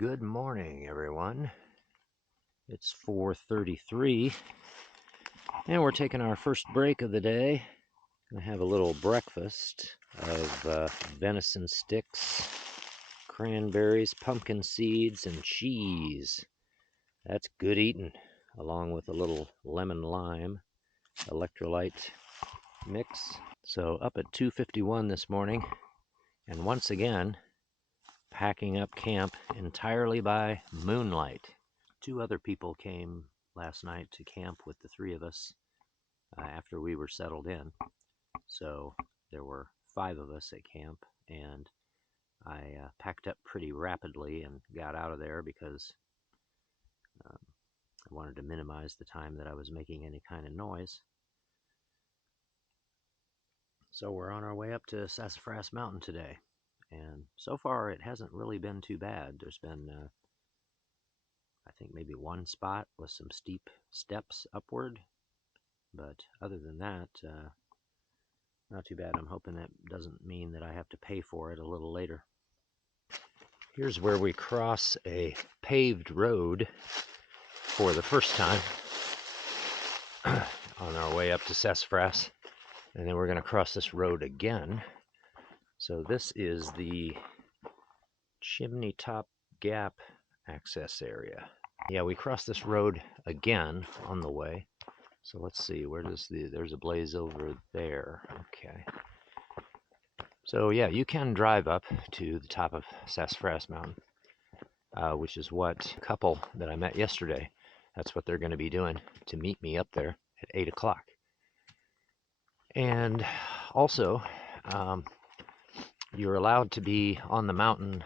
Good morning, everyone. It's 4:33, and we're taking our first break of the day. Gonna have a little breakfast of venison sticks, cranberries, pumpkin seeds, and cheese. That's good eating, along with a little lemon lime electrolyte mix. So up at 2:51 this morning, and once again, packing up camp entirely by moonlight. Two other people came last night to camp with the three of us after we were settled in. So there were 5 of us at camp, and I packed up pretty rapidly and got out of there because I wanted to minimize the time that I was making any kind of noise. So we're on our way up to Sassafrass Mountain today. And so far, it hasn't really been too bad. There's been, I think, maybe one spot with some steep steps upward. But other than that, not too bad. I'm hoping that doesn't mean that I have to pay for it a little later. Here's where we cross a paved road for the first time on our way up to Sassafrass. And then we're going to cross this road again. So this is the Chimneytop Gap access area. Yeah, we crossed this road again on the way. So let's see, where does there's a blaze over there. Okay. So yeah, you can drive up to the top of Sassafrass Mountain, which is what a couple that I met yesterday, that's what they're going to be doing to meet me up there at 8 o'clock. And also, you're allowed to be on the mountain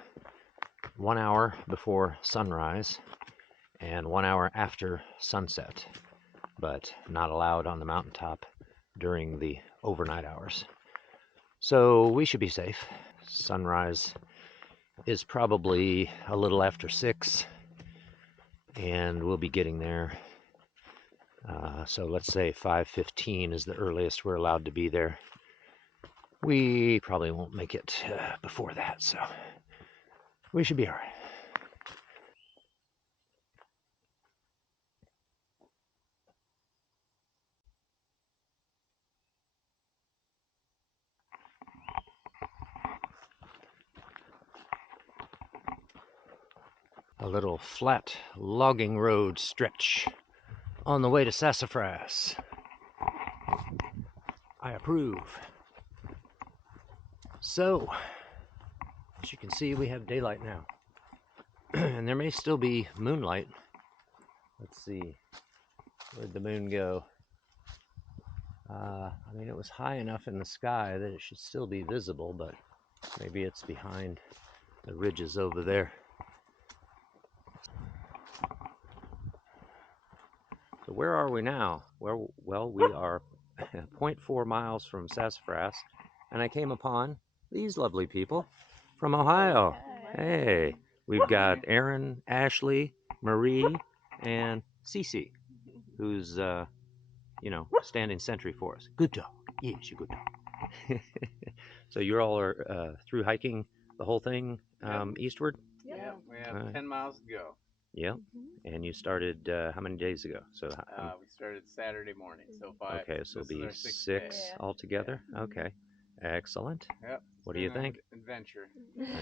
1 hour before sunrise and 1 hour after sunset, but not allowed on the mountaintop during the overnight hours. So we should be safe. Sunrise is probably a little after 6, and we'll be getting there. So let's say 5:15 is the earliest we're allowed to be there. We probably won't make it before that, so we should be all right. A little flat logging road stretch on the way to Sassafrass. I approve. So, as you can see, we have daylight now. And there may still be moonlight. Let's see. Where'd the moon go? I mean, it was high enough in the sky that it should still be visible, but maybe it's behind the ridges over there. So where are we now? Well, we are 0.4 miles from Sassafrass, and I came upon these lovely people from Ohio. Hey, we've got Aaron, Ashley, Marie, and Cece, who's, standing sentry for us. Good dog. Yes, you're a good dog. So you all are through hiking the whole thing eastward? Yep, we have 10 miles to go. Yep. And you started how many days ago? So we started Saturday morning, so 5. Okay, so it'll be 6 day. altogether. Yeah. Okay, excellent. Yep. What do you think? Adventure.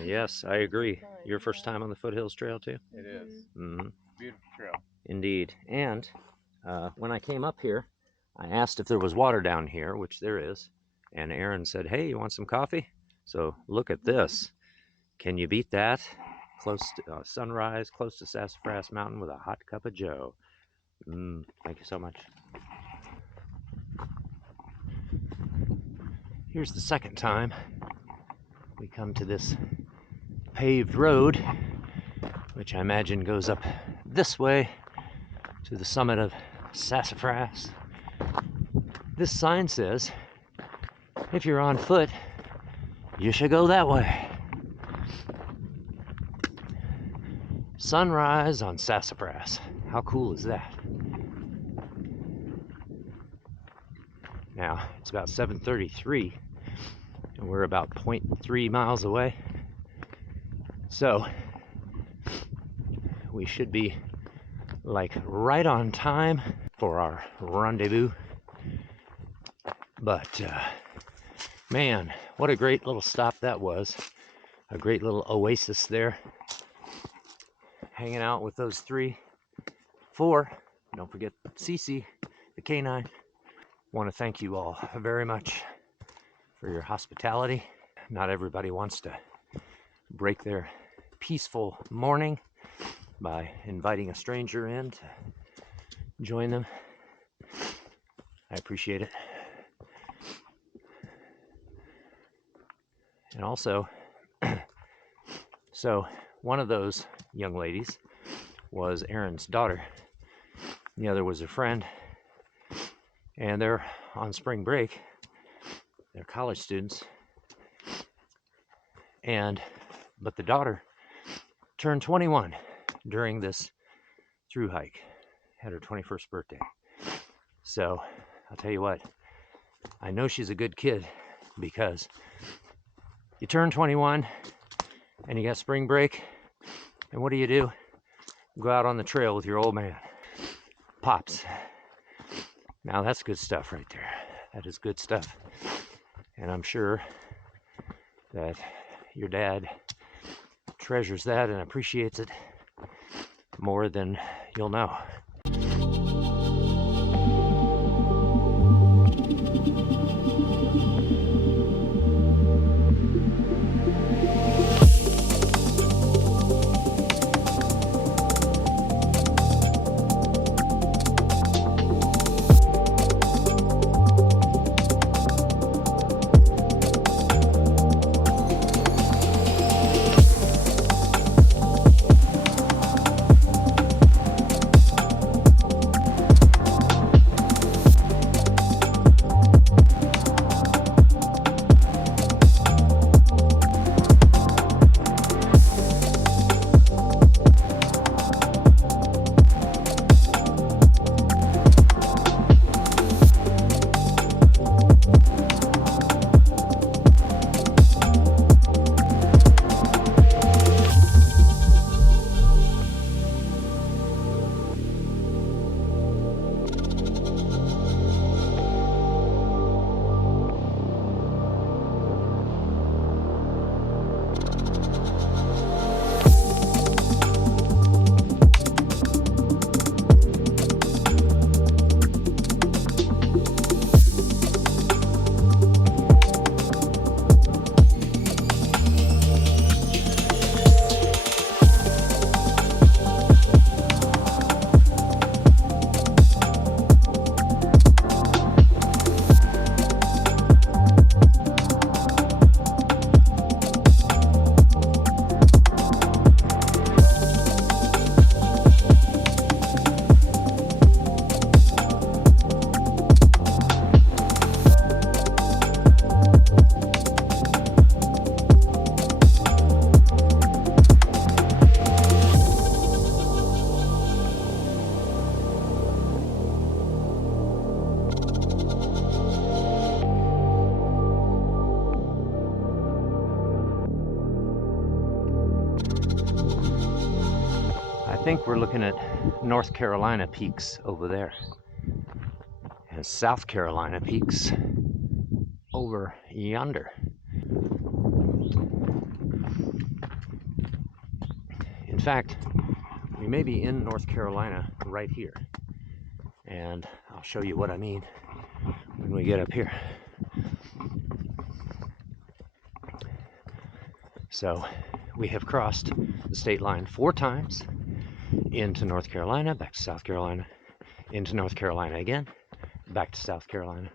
Yes, I agree. Your first time on the Foothills Trail too? It is. Mm-hmm. Beautiful trail. Indeed. And when I came up here, I asked if there was water down here, which there is, and Aaron said, "Hey, you want some coffee?" So look at this. Can you beat that? Close to sunrise, close to Sassafrass Mountain with a hot cup of joe. Thank you so much. Here's the second time we come to this paved road, which I imagine goes up this way to the summit of Sassafrass. This sign says, if you're on foot, you should go that way. Sunrise on Sassafrass. How cool is that? Now, it's about 7:33, and we're about 0.3 miles away. So, we should be like right on time for our rendezvous. But man, what a great little stop that was. A great little oasis there. Hanging out with those 4. Don't forget Cece, the canine. Want to thank you all very much for your hospitality. Not everybody wants to break their peaceful morning by inviting a stranger in to join them. I appreciate it. And also, so one of those young ladies was Aaron's daughter. The other was her friend. And they're on spring break. They're college students. But the daughter turned 21 during this through hike. Had her 21st birthday. So I'll tell you what, I know she's a good kid because you turn 21 and you got spring break, and what do? Go out on the trail with your old man. Pops. Now that's good stuff right there. That is good stuff. And I'm sure that your dad treasures that and appreciates it more than you'll know. I think we're looking at North Carolina peaks over there and South Carolina peaks over yonder. In fact, we may be in North Carolina right here, and I'll show you what I mean when we get up here. So we have crossed the state line 4 times into North Carolina, back to South Carolina, into North Carolina again, back to South Carolina.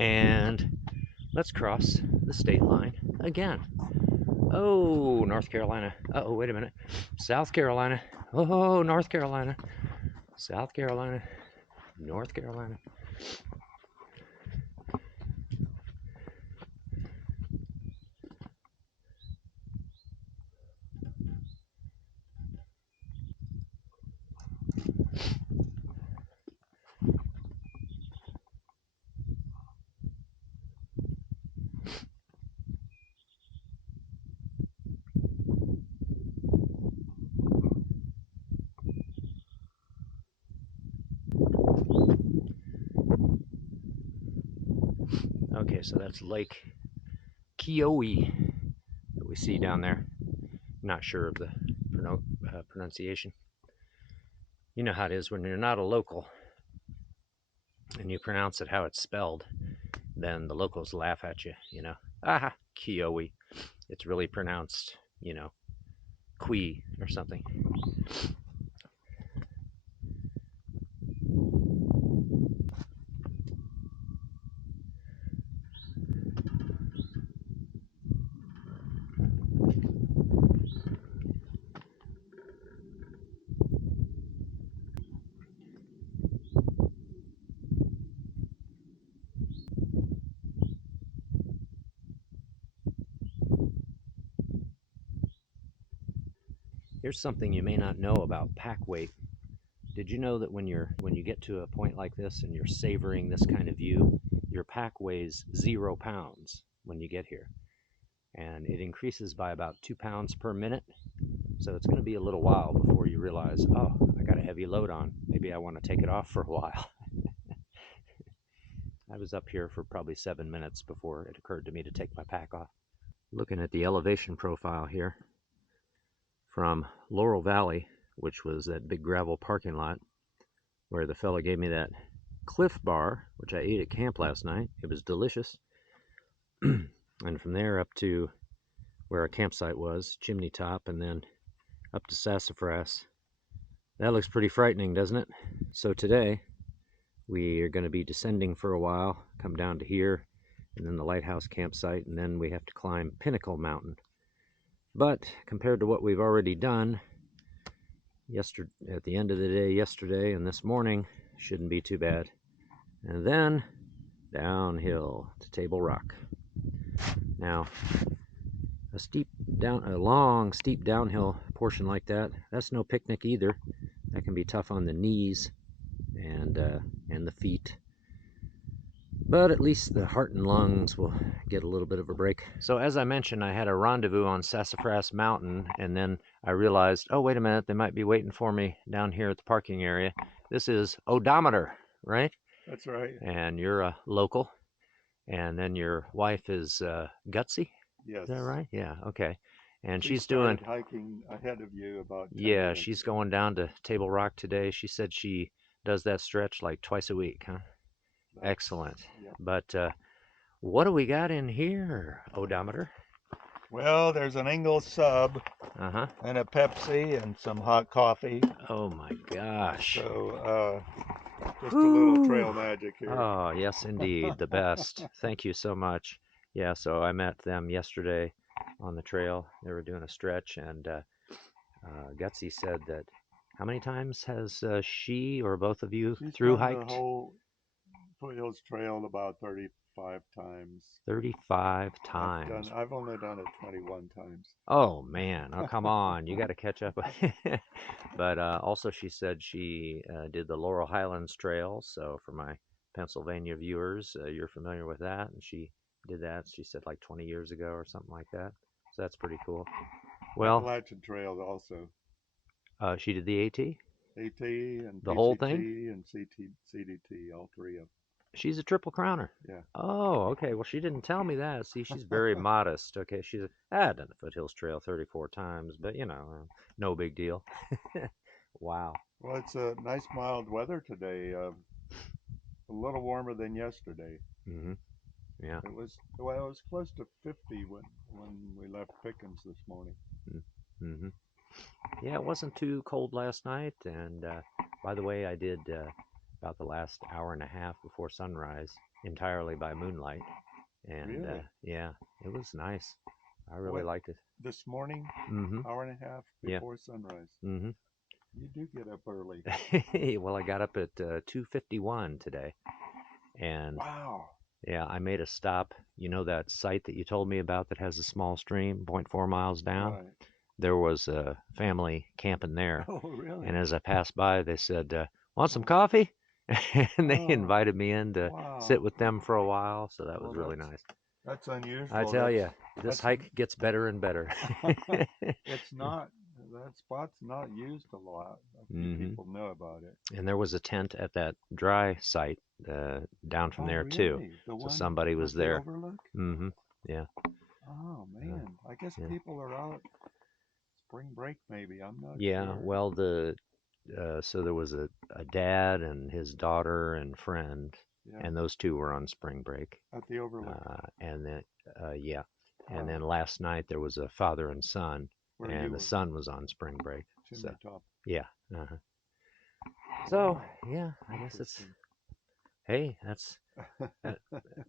And let's cross the state line again. Oh, North Carolina. Uh-oh, wait a minute. South Carolina. Oh, North Carolina. South Carolina. North Carolina. Okay, so that's Lake Keowee that we see down there. Not sure of the pronunciation. You know how it is when you're not a local and you pronounce it how it's spelled, then the locals laugh at you, you know. Aha, Keowee. It's really pronounced, you know, Quee or something. Here's something you may not know about pack weight. Did you know that when you get to a point like this and you're savoring this kind of view, your pack weighs 0 pounds when you get here, and it increases by about 2 pounds per minute. So it's going to be a little while before you realize, oh, I got a heavy load on. Maybe I want to take it off for a while. I was up here for probably 7 minutes before it occurred to me to take my pack off. Looking at the elevation profile here from Laurel Valley, which was that big gravel parking lot where the fella gave me that Cliff Bar, which I ate at camp last night. It was delicious. And from there up to where our campsite was, Chimneytop, and then up to Sassafrass. That looks pretty frightening, doesn't it? So today, we are going to be descending for a while, come down to here, and then the Lighthouse campsite, and then we have to climb Pinnacle Mountain. But compared to what we've already done at the end of the day yesterday and this morning, shouldn't be too bad. And then downhill to Table Rock. Now, a long steep downhill portion like that, that's no picnic either. That can be tough on the knees and the feet. But at least the heart and lungs will get a little bit of a break. So as I mentioned, I had a rendezvous on Sassafrass Mountain, and then I realized, oh, wait a minute, they might be waiting for me down here at the parking area. This is Odometer, right? That's right. And you're a local. And then your wife is Gutsy? Yes. Is that right? Yeah, okay. And She she's doing hiking ahead of you about 10 yeah, minutes. she's going down to Table Rock today. She said she does that stretch like twice a week, huh? Excellent. Yep. But what do we got in here, Odometer? Well, there's an Ingalls sub Uh-huh. and a Pepsi and some hot coffee. Oh my gosh. So just a little trail magic here. Oh, yes, indeed. The best. Thank you so much. Yeah, so I met them yesterday on the trail. They were doing a stretch, and Gutsy said that how many times has she or both of you She's through done hiked? the whole Foothills Trail about 35 times. 35 times. I've only done it 21 times. Oh man, oh come on, you got to catch up. But also she said she did the Laurel Highlands Trail. So for my Pennsylvania viewers, you're familiar with that, and she did that. She said like 20 years ago or something like that. So that's pretty cool. Well, Appalachian Trail also. she did the AT. AT and The PCT whole thing? and CDT, all three of them. She's a triple crowner. Yeah. Oh, okay. Well, she didn't tell me that. See, she's very modest. Okay, I've done the Foothills Trail 34 times, but you know, no big deal. Wow. Well, it's a nice mild weather today. A little warmer than yesterday. Mm-hmm. Yeah. It was close to 50 when we left Pickens this morning. Mm-hmm. Yeah, it wasn't too cold last night, and by the way, I did about the last hour and a half before sunrise entirely by moonlight. And Really? yeah, it was nice. I really liked it. This morning, Mm-hmm. hour and a half before sunrise. Mm-hmm. You do get up early. Well, I got up at 2:51 today, and Wow. yeah, I made a stop. You know that site that you told me about that has a small stream, 0.4 miles down? Right. There was a family camping there, Oh, really? and as I passed by, they said, "Want some coffee?" And they Oh, invited me in to sit wow. with them for a while, so that was Well, really nice. that's unusual. I tell you, this that's hike gets better and better. It's not, that spot's not used a lot. A few people know about it. And there was a tent at that dry site down from Oh, there too. really? The So one somebody was with the there. overlook? Yeah. Oh, man. I guess Yeah. people are out spring break, maybe. I'm not Yeah. sure. Well, so there was a dad and his daughter and friend, Yeah. and those two were on spring break. At the overlook. And then yeah. And then last night there was a father and son, Where and you the were. son was on spring break. So Chimneytop. yeah. So yeah, I guess it's that's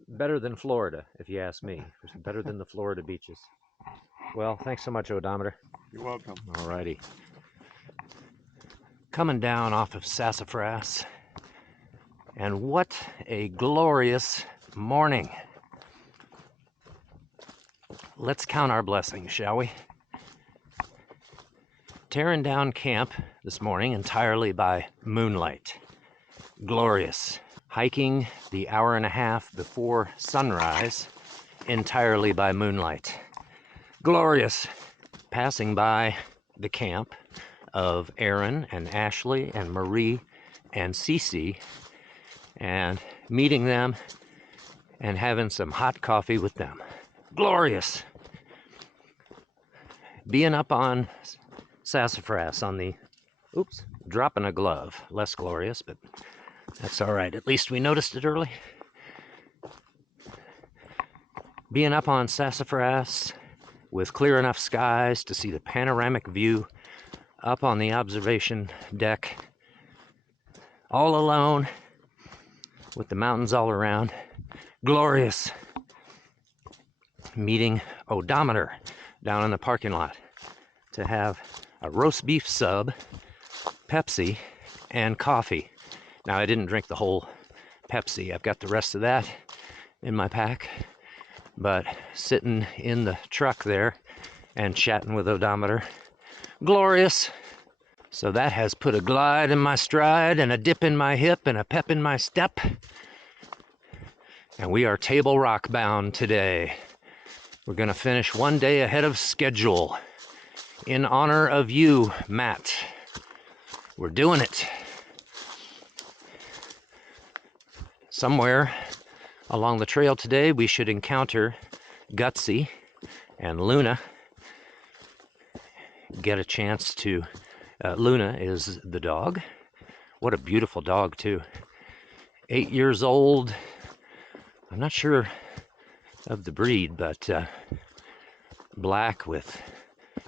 better than Florida, if you ask me. It's better than the Florida beaches. Well, thanks so much, Odometer. You're welcome. Alrighty. Coming down off of Sassafrass, and what a glorious morning. Let's count our blessings, shall we? Tearing down camp this morning entirely by moonlight. Glorious. Hiking the hour and a half before sunrise entirely by moonlight. Glorious. Passing by the camp of Aaron and Ashley and Marie and Cece and meeting them and having some hot coffee with them. Glorious. Being up on Sassafrass on the, dropping a glove. Less glorious, but that's all right. At least we noticed it early. Being up on Sassafrass with clear enough skies to see the panoramic view up on the observation deck, all alone with the mountains all around. Glorious. Meeting Odometer down in the parking lot to have a roast beef sub, Pepsi, and coffee. Now, I didn't drink the whole Pepsi. I've got the rest of that in my pack. But sitting in the truck there and chatting with Odometer, glorious. So that has put a glide in my stride and a dip in my hip and a pep in my step. And we are Table Rock bound today. We're going to finish one day ahead of schedule. In honor of you, Matt. We're doing it. Somewhere along the trail today, we should encounter Gutsy and Luna. Get a chance to... Luna is the dog. What a beautiful dog, too. 8 years old. I'm not sure of the breed, but black with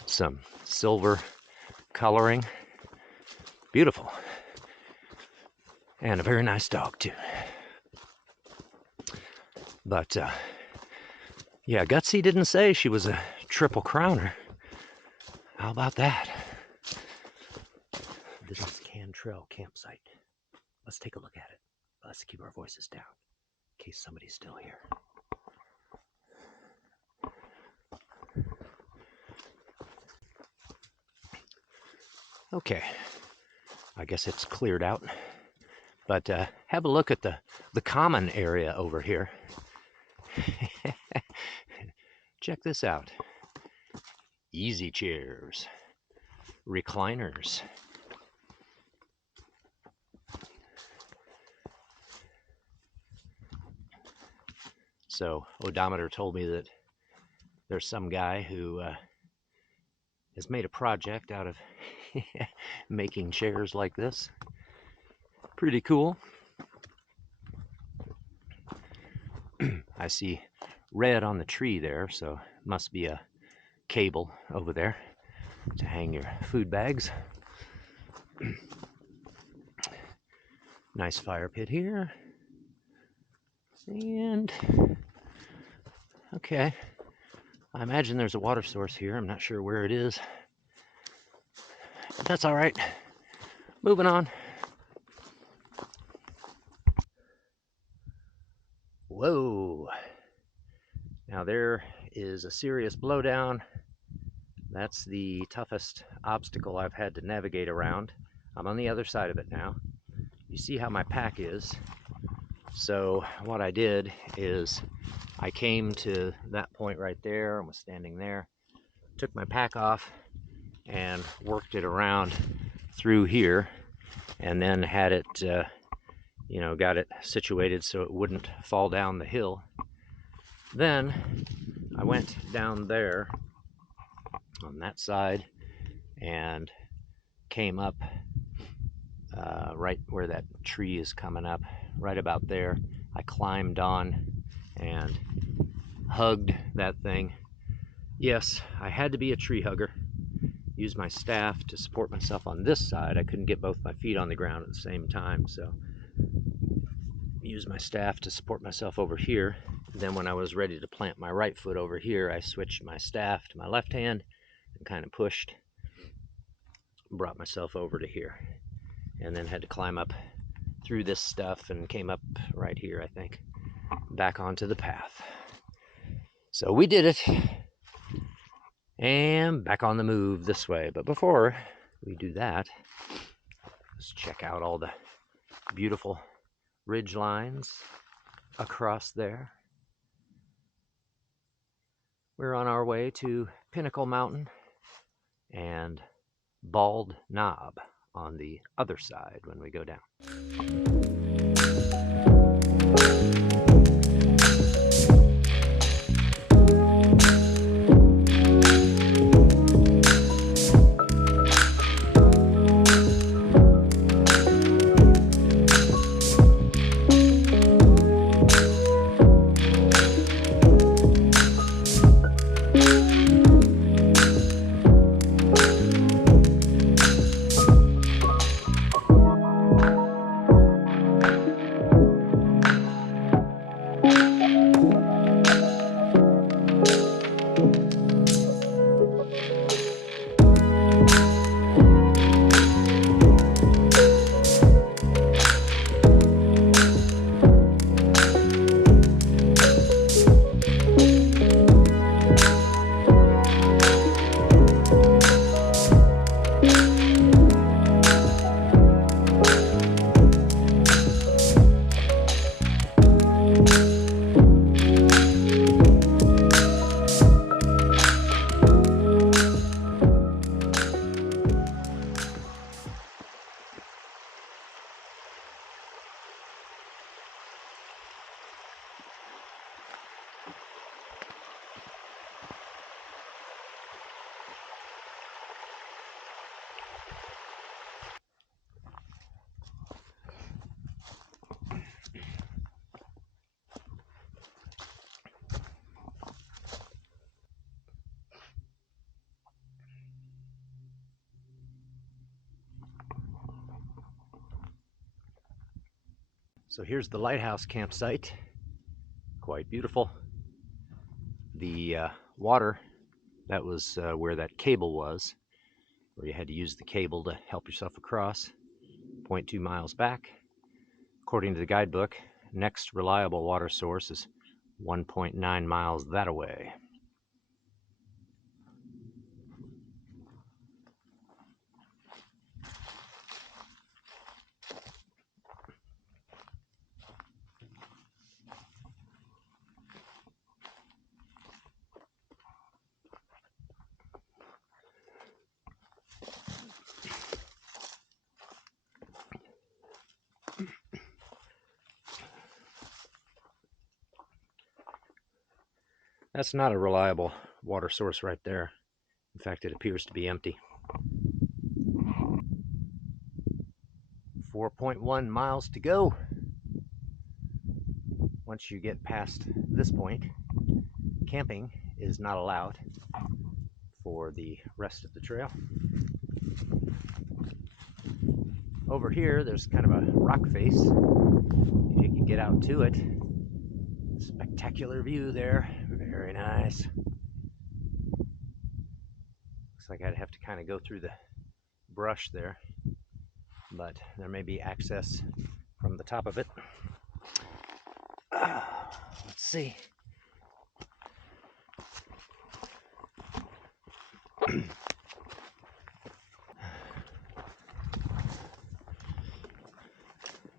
some silver coloring. Beautiful. And a very nice dog, too. But, yeah, Gutsy didn't say she was a triple crowner. How about that? This is Cantrell campsite. Let's take a look at it. Let's keep our voices down in case somebody's still here. Okay, I guess it's cleared out. But have a look at the common area over here. Check this out. Easy chairs, recliners. So Odometer told me that there's some guy who has made a project out of making chairs like this. Pretty cool. I see red on the tree there, so must be a cable over there to hang your food bags. Nice fire pit here. And Okay. I imagine there's a water source here. I'm not sure where it is. But that's all right. Moving on. Whoa. Now there is a serious blowdown. That's the toughest obstacle I've had to navigate around. I'm on the other side of it now. You see how my pack is. So what I did is I came to that point right there and was standing there, took my pack off and worked it around through here, and then had it, got it situated so it wouldn't fall down the hill. Then I went down there on that side and came up right where that tree is coming up, right about there. I climbed on and hugged that thing. Yes, I had to be a tree hugger. Use my staff to support myself on this side. I couldn't get both my feet on the ground at the same time, so use my staff to support myself over here. Then when I was ready to plant my right foot over here, I switched my staff to my left hand and kind of pushed, brought myself over to here, and then had to climb up through this stuff and came up right here, I think, back onto the path. So we did it, and back on the move this way. But before we do that, let's check out all the beautiful ridge lines across there. We're on our way to Pinnacle Mountain and Bald Knob on the other side when we go down. So here's the lighthouse campsite. Quite beautiful. The water, that was where that cable was, where you had to use the cable to help yourself across. 0.2 miles back. According to the guidebook, next reliable water source is 1.9 miles that away. That's not a reliable water source right there. In fact, it appears to be empty. 4.1 miles to go. Once you get past this point, camping is not allowed for the rest of the trail. Over here, there's kind of a rock face. If you can get out to it, spectacular view there. Very nice. Looks like I'd have to kind of go through the brush there, but there may be access from the top of it. Let's see.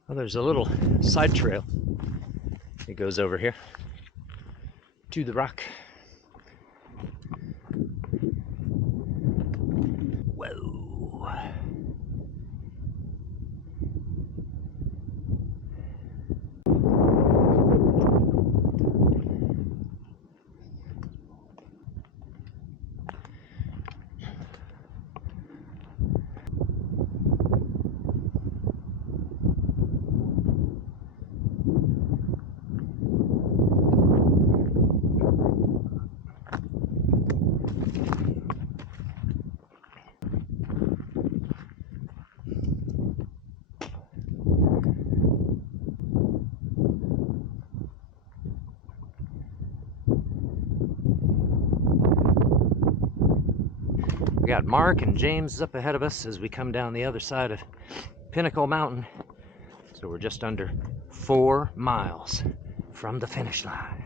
Well, there's a little side trail. It goes over here to the rock. Whoa. We got Mark and James up ahead of us as we come down the other side of Pinnacle Mountain. So we're just under 4 miles from the finish line.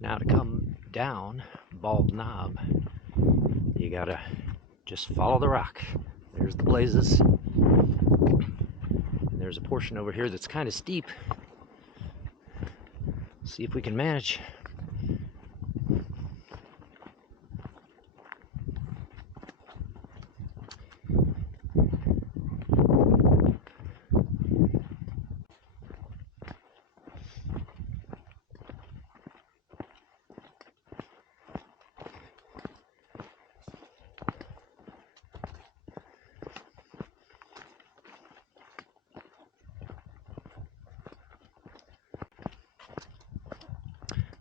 Now to come down Bald Knob, you gotta just follow the rock. There's the blazes. And there's a portion over here that's kind of steep. See if we can manage.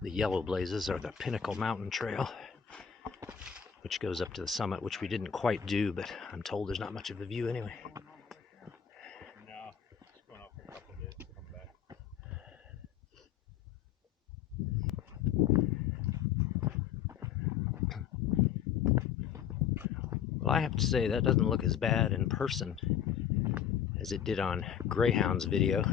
The yellow blazes are the Pinnacle Mountain Trail, which goes up to the summit, which we didn't quite do, but I'm told there's not much of a view anyway. No, just going out for a couple of days to come back. Well, I have to say that doesn't look as bad in person as it did on Greyhound's video.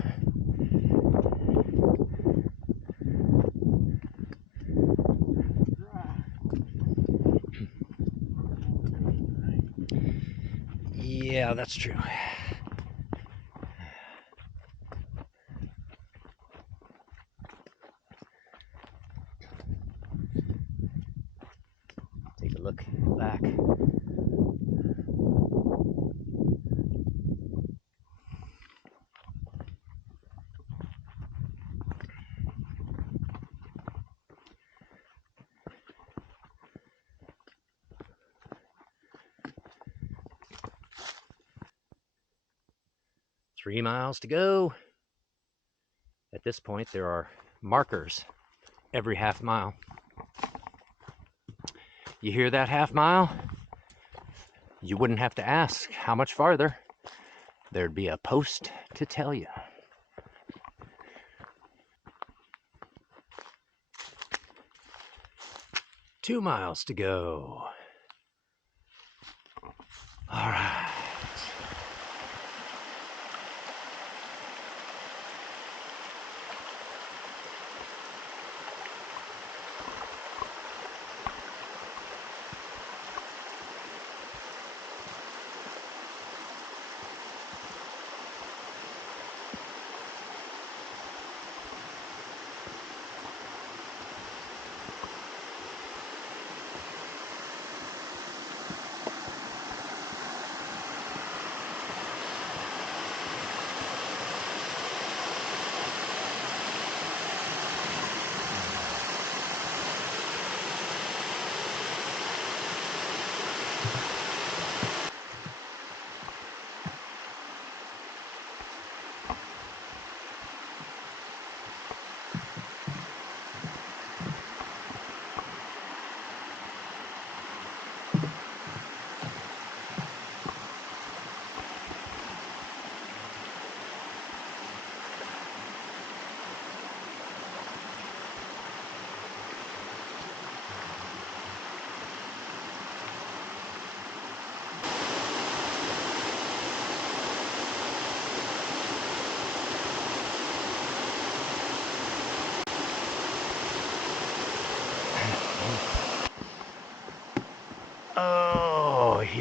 Yeah, that's true. Take a look back. Three miles to go. At this point, there are markers every half mile. You hear that half mile? You wouldn't have to ask how much farther. There'd be a post to tell you. Two miles to go. All right.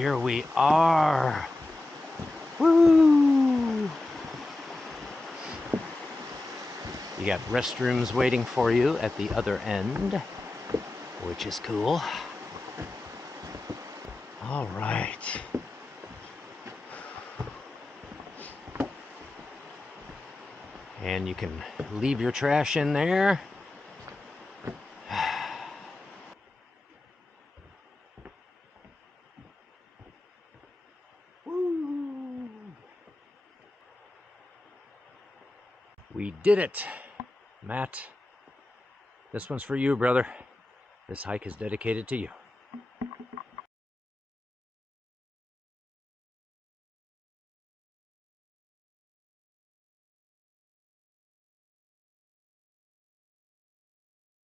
here we are. Woo! You got restrooms waiting for you at the other end, which is cool. All right. And you can leave your trash in there. Woo! We did it, Matt. This one's for you, brother. This hike is dedicated to you.